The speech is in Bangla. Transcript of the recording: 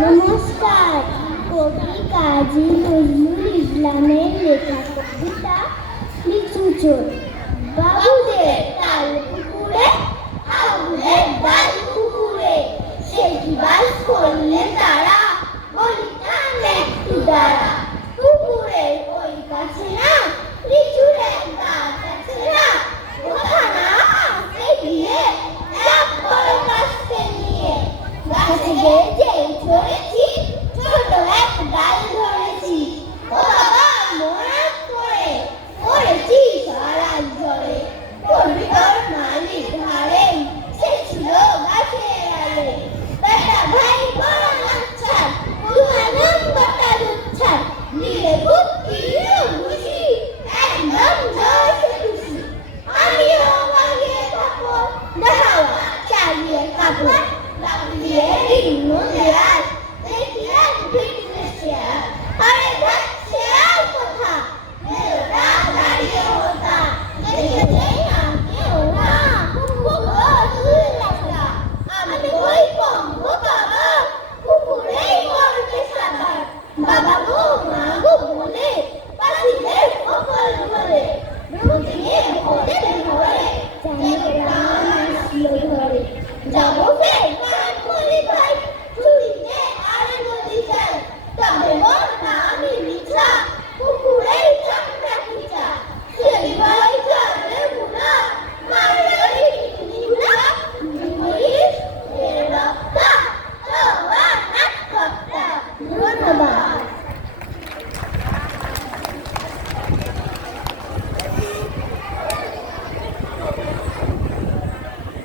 নমস্কার। কবি কাজী নজরুল ইসলামের লেখা কবিতা লিচু চোর। বাবুদের তাল পুকুরে, আবুদের ডাল পুকুরে, সে কি বাস করলে তারা, বলি কান একটু দাঁড়া। পুকুরের ওই কাছে না লিচুর এক গাছ আছে না, ওখানা এগিয়ে লাফ করো কাছকে নিয়ে। গাছে যেই চড়েছি, ছোট এক ডাল ধরেছি। ও বাবা মরার পরে পড়েছি সারা জলে। পড়বি তোর মালিক ধারে, সে ছিল গাছের আলে। বেটা ভাই বড় নাচ্ছার, দুহানাম গোটা দুচ্ছার। দিলে বুদ্ধি বুঝি একদম জয়সে খুশি। আমিও বাগিয়ে থাকো, দেখাও চালিয়ে কাপড়, লাফিয়ে ভিন্ন দেয়াল।